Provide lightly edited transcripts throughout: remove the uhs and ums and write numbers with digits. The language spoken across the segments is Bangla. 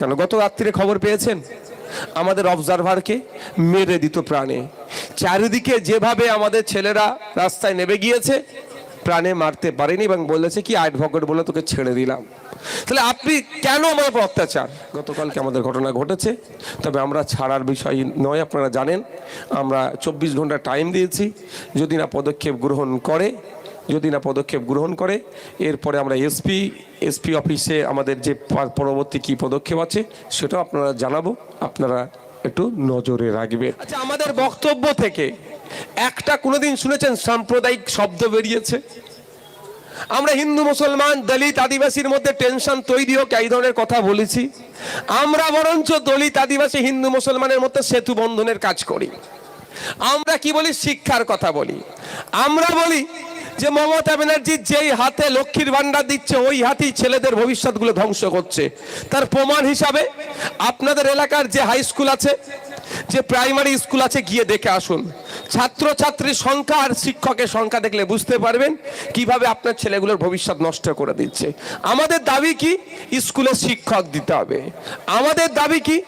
কেন গত রাত্রিরে খবর পেয়েছেন আমাদের অবজারভারকে মেরে দিত প্রাণে। চারিদিকে যেভাবে আমাদের ছেলেরা রাস্তায় নেমে গিয়েছে, প্রাণে মারতে পারেনি এবং বলেছে কি অ্যাডভোকেট বলে তোকে ছেড়ে দিলাম। তাহলে আপনি কেন আমার উপর অত্যাচার? গতকালকে আমাদের ঘটনা ঘটেছে, তবে আমরা ছাড়ার বিষয় নয়, আপনারা জানেন আমরা 24 ঘন্টা টাইম দিয়েছি। যদি না পদক্ষেপ গ্রহণ করে এরপরে আমরা এসপি অফিসে আমাদের যে পরবর্তী কি পদক্ষেপ আছে সেটাও আপনারা জানাবো, আপনারা একটু নজরে রাখবেন। আচ্ছা, আমাদের বক্তব্য থেকে একটা কোনোদিন শুনেছেন সাম্প্রদায়িক শব্দ বেরিয়েছে? আমরা হিন্দু মুসলমান দলিত আদিবাসীর মধ্যে টেনশন তৈরি হোক এই ধরনের কথা বলেছি? আমরা বরঞ্চ দলিত আদিবাসী হিন্দু মুসলমানের মধ্যে সেতু বন্ধনের কাজ করি। আমরা কি বলি? শিক্ষার কথা বলি। আমরা বলি যে মমতা ব্যানার্জি যেই হাতে লক্ষ্মীর ভান্ডার দিচ্ছে ওই হাতেই ছেলেদের ভবিষ্যৎগুলো ধ্বংস করছে। তার প্রমাণ হিসাবে আপনাদের এলাকার যে হাই স্কুল আছে, যে প্রাইমারি স্কুল আছে, গিয়ে দেখে আসুন। ছাত্রছাত্রীর সংখ্যা আর শিক্ষকের সংখ্যা দেখলে বুঝতে পারবেন কিভাবে আপনার ছেলেগুলোর ভবিষ্যৎ নষ্ট করে দিচ্ছে। আমাদের দাবি কি? স্কুলে শিক্ষক দিতে হবে। আমাদের দাবি কি?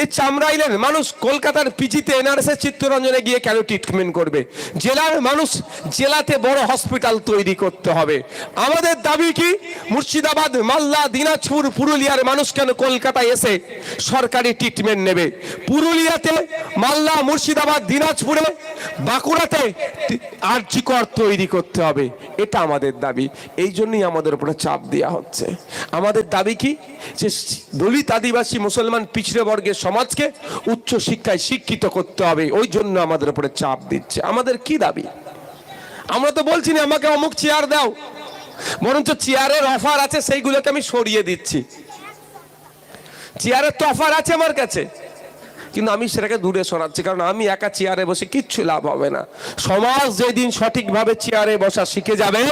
এই চামড়াইলের মানুষ কলকাতার পিজিতে এনআরএস চিত্তরঞ্জনে গিয়ে কেন ট্রিটমেন্ট করবে? জেলার মানুষ জেলাতে বড় হসপিটাল তৈরি করতে হবে। আমাদের দাবি কি? মুর্শিদাবাদ, মালদা, দিনাজপুর, পুরুলিয়ার মানুষ কেন কলকাতায় এসে সরকারি ট্রিটমেন্ট নেবে? পুরুলিয়াতে, মালদা, মুর্শিদাবাদ, দিনাজপুরে, বাঁকুড়াতে আরজি কর তৈরি করতে হবে। এটা আমাদের দাবি। এই জন্যই আমাদের উপরে চাপ দেওয়া হচ্ছে। আমাদের দাবি কি? যে দলিত আদিবাসী মুসলমান পিছড়ে বর্গের সমাজকে উচ্চ শিক্ষায় শিক্ষিত করতে হবে। ওই জন্য আমাদের উপরে চাপ দিচ্ছে। আমাদের কি দাবি? আমরা তো বলছি না আমাকে অমুক চেয়ার দাও, বরঞ্চ চেয়ারের অফার আছে সেইগুলোকে আমি সরিয়ে দিচ্ছি। চেয়ারের তো অফার আছে আমার কাছে, কিন্তু আমি সেটাকে দূরে সরাচ্ছি, কারণ আমি একা চেয়ারে বসে কিচ্ছু লাভ হবে না। সমাজ যেদিন সঠিকভাবে চেয়ারে বসা শিখে যাবে,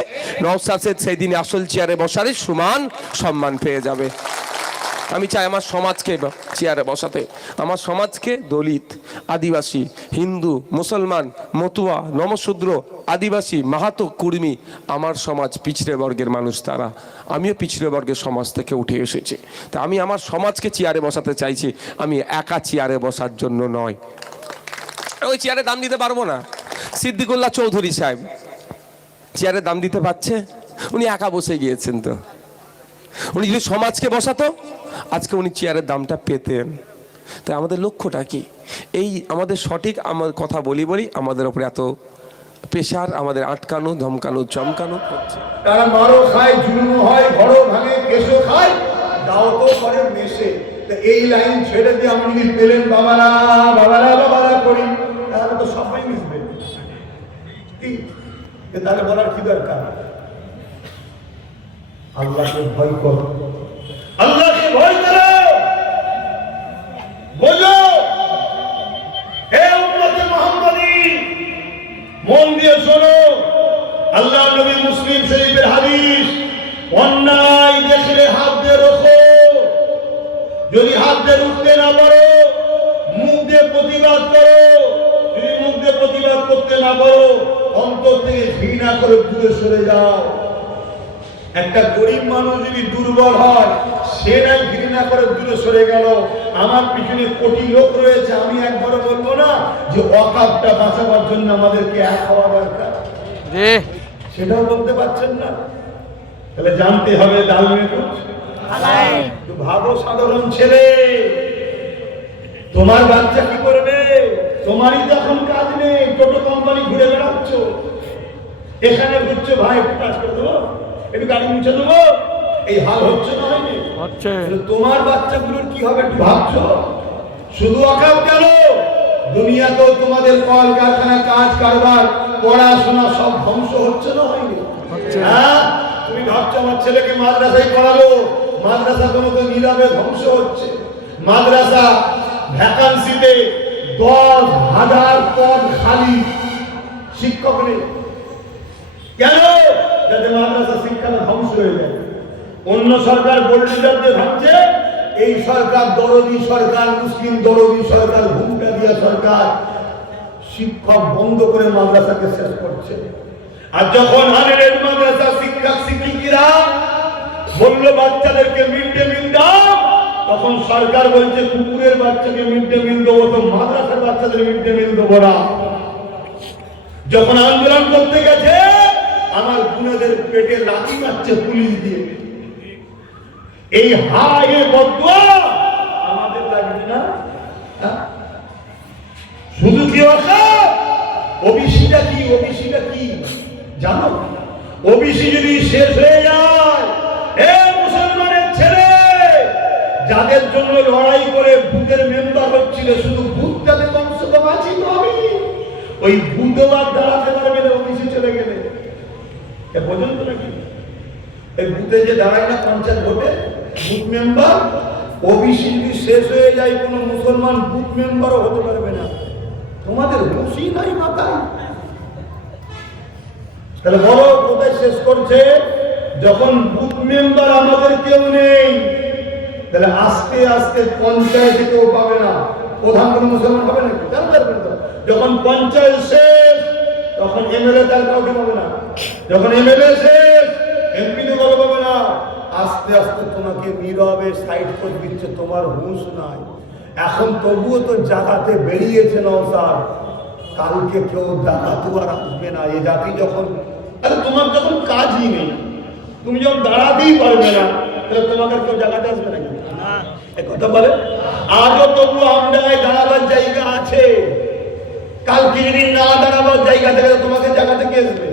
নওশাদ সেই দিন আসল চেয়ারে বসারই সমান সম্মান পেয়ে যাবে। আমি চাই আমার সমাজকে চেয়ারে বসাতে, আমার সমাজকে দলিত, আদিবাসী, হিন্দু, মুসলমান, মতুয়া, নমশূদ্র, আদিবাসী, মাহাতো, কুর্মী, আমার সমাজ পিছড়ে বর্গের মানুষ তারা। আমিও পিছড়ে বর্গের সমাজ থেকে উঠে এসেছি। তা আমি আমার সমাজকে চেয়ারে বসাতে চাইছি, আমি একা চেয়ারে বসার জন্য নয়। ওই চেয়ারে দাম দিতে পারবো না। সিদ্দিকুল্লাহ চৌধুরী সাহেব চেয়ারে দাম দিতে পারছে? উনি একা বসে গিয়েছেন। তো উনি যদি সমাজকে বসাতো আজকে উনি চেয়ারের দামটা পেতেন। তাই আমাদের লক্ষ্যটা কি? এই আমাদের সঠিক আমার কথা বলি আমাদের উপরে এত প্রেশার, আমাদের আটকানো, ধমকানো, চমকানো হচ্ছে। তারা মারও খায়, জুলুম হয়, ঘরও ভাঙে, কেশও খায়, দাও তো করে মেশে। এই লাইন ছেড়ে দিয়ে আমি যদি পেলেন বাবারা বাবারা বাবারা করি, তাহলে তো সবাই মিশবে। তাহলে বলার কি দরকার? আল্লাহকে ভয় করো, আল্লাহকে ভয় করো। বলো হে উম্মতে মুহাম্মাদি, মন দিয়ে শোনো। আল্লাহ নবী মুসলিম শরীফের হাদিস, অন্যায় দেখলে হাত দিয়ে রোখো। যদি হাত দিয়ে উঠতে না পারো, মুখ দিয়ে প্রতিবাদ করো। যদি মুখ দিয়ে প্রতিবাদ করতে না পারো, অন্তর থেকে ঘৃণা করে দূরে সরে যাও। একটা গরিব মানুষ যদি দুর্বল হয়, সে নাই ঘৃণা করে দূরে সরে গেল। আমার পিছনে কোটি লোক রয়েছে, আমি একবারও বলবো না যে ওয়াকাফটা বাঁচাবার জন্য আমাদেরকে এক হওয়া দরকার, সেটাও বলতে পারছেন না। তাহলে জানতে হবে দাল মেকুচ। ভাবো সাধারণ ছেলে, তোমার বাচ্চা কি করবে? তোমারই যখন কাজ নেই, টোটো কোম্পানি ঘুরে বেড়াচ্ছ, এখানে ঘুরছো, ভাই একটু কাজ করে দেবো, একটু গাড়ি মুছে দেবো, এই হাল হচ্ছে না? হয়নি? তোমার বাচ্চাগুলোর কি হবে একটু ভাবছো? শুধু ওয়াকাফ কেন, দুনিয়াতেও তোমাদের কল কারখানা, কাজ কারবার, পড়াশোনা সব ধ্বংস হচ্ছে না? হয়নি? হ্যাঁ, তুমি ভাবছো আমার ছেলেকে মাদ্রাসায় পড়াবো, মাদ্রাসা কোনো তো নীরবে ধ্বংস হচ্ছে। মাদ্রাসা ভ্যাকান্সিতে 10,000 পদ খালি, শিক্ষক নেই। কেন? যাতে মাদ্রাসা শিক্ষাটা ধ্বংস হয়ে যায়। অন্য সরকার গোল্ডিজার দিয়ে ভাবছে, এই সরকার দরদি সরকার, মুসলিম দরদি সরকার, ভূমিকা দিয়া সরকার শিক্ষক বন্ধ করে মাদ্রাসাকে শেষ করছে। আর যখন হানের মাদ্রাসা শিক্ষক শিক্ষিকারা বললো বাচ্চাদেরকে মিড ডে মিল দাও, তখন তখন সরকার বলছে কুকুরের বাচ্চাকে মিড ডে মিল দেবো, তো মাদ্রাসার বাচ্চাদের মিড ডে মিল দেবো না। যখন আন্দোলন করতে গেছে আমার গুণাদের পেটে লাঠি মারছে পুলিশ দিয়ে। এই হায় বদুয়া আমাদের লাগবে না? শুধু কি ওবিসিটা কি, ওবিসিটা কি জানো? ওবিসি যদি শেষ হয়ে যায়, এ মুসলমানের ছেলে যাদের জন্য লড়াই করে বুথের মেম্বার হচ্ছিল, শুধু বুথটাতে কমসে কম আছি তো আমি, ওই বুথও আর দাঁড়াতে পারবে না ওবিসি চলে গেলে। এ পর্যন্ত নাকি এই বুথে যে দাঁড়ায় না পঞ্চায়েত ভোটে বুথ মেম্বার, ওবিসি যদি শেষ হয়ে যায় কোনো মুসলমান বুথ মেম্বারও হতে পারবে না। তোমাদের হুঁশি নাই মাথায়? তাহলে বড় কোথায় শেষ করছে? যখন বুথ মেম্বার আমাদের কেউ নেই, তাহলে আস্তে আস্তে পঞ্চায়েত কেউ পাবে না, প্রধান কোনো মুসলমান হবে নাকি? যখন পঞ্চায়েত শেষ তখন এমএলএ তার কাউকে পাবে না, যখন এমএলএ শেষ এমপি তো কাউকে পাবে না। আস্তে আস্তে তোমাকে নীরবে সাইড করে দিচ্ছে, তোমার হুঁশ নাই। এখন তবুও তো জাগাতে বেরিয়েছে নওশাদ, কালকে কেউ জাগাতে আর আসবে না। এই জাতি যখন, আরে তোমার যখন কাজই নেই, তুমি যখন দাঁড়াতেই পারবে না, তাহলে তোমাকে কেউ জাগাতে আসবে নাকি? কথা বলে আজও তবু আমরা দাঁড়াবার জায়গা আছে, কালকে যদি না দাঁড়াবার জায়গা থাকে তোমাকে জায়গাতে কে আসবে?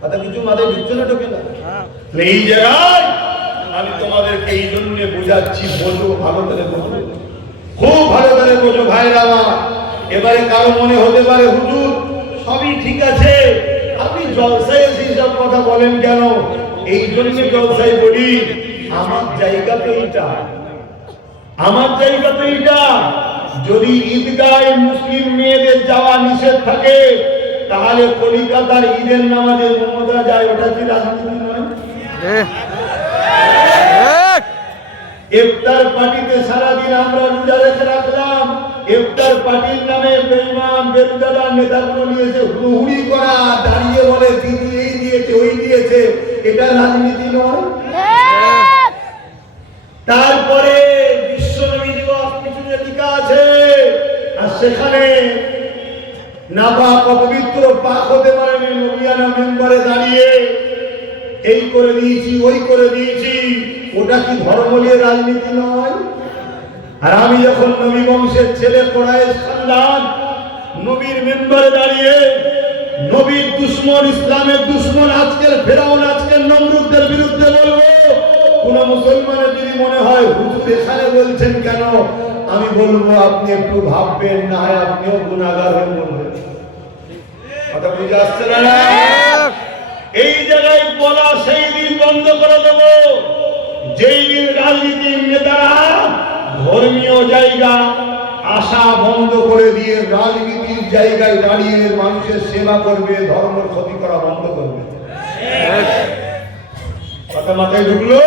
কথা কিছু মাথায় ঢুকছে না, ঢোকে না? এই জায়গায় আমি তোমাদেরকে এই জন্য বোঝাচ্ছি, বোঝো, ভালো করে বোঝো, খুব ভালো করে বোঝো ভাইরা আমার। এবারে কারো মনে হতে পারে হুজুর সবই ঠিক আছে, আপনি জলসায় সব কথা বলেন কেন? এই জন্য জলসায় বলি, আমার জায়গা তো এইটা, আমার জায়গা তো এইটা। যদি ঈদগাহে মুসলিম মেয়েদের যাওয়া নিষেধ থাকে, তাহলে কলিকাতার ঈদের নামাজে মমতা যায়, ওটা কি রাজনীতি নয়? ইফতার পার্টিতে সারাদিন আমরা রোজা রেখে রাখলাম, ইফতার পার্টির নামে বেঈমান বেরুদার নেতাগুলো নিয়েছে হুড়ি করা, দাঁড়িয়ে বলে দিদি এই দিয়েছে ওই দিয়েছে, এটা রাজনীতি নয়? তারপরে বিশ্বনবী দিবস পিছনে লেখা আছে, আর সেখানে নাপাক অপবিত্র পাক হতে পারেনি, নবিয়ানা মেম্বারে দাঁড়িয়ে এই করে দিয়েছি ওই করে দিয়েছি, ওটা কি ধর্ম নিয়ে রাজনীতি নয়? আর আমি যখন নবী বংশের ছেলে কোরাইশ খানদান নবীর মেম্বারে দাঁড়িয়ে নবীর দুশ্মন, ইসলামের দুশ্মন, আজকের ফেরাউন, আজকের নমরুদদের বিরুদ্ধে বলবো, কোন মুসলমানের যদি মনে হয় হুজুর এখানে বলছেন কেন, আমি বলবো আপনি একটু ভাববেন, না হয় আপনিও গুনাহগার হয়ে বলবেন। কথা বুঝে আসছে না? এই জায়গায় বলা সেই দিন বন্ধ করে দেব যেই দিন রাজনীতির নেতারা ধর্মীয় জায়গা আশা বন্ধ করে দিয়ে রাজনীতির জায়গায় দাঁড়িয়ে মানুষের সেবা করবে, ধর্মের ক্ষতি করা বন্ধ করবে। কথা মাথায় ঢুকলো?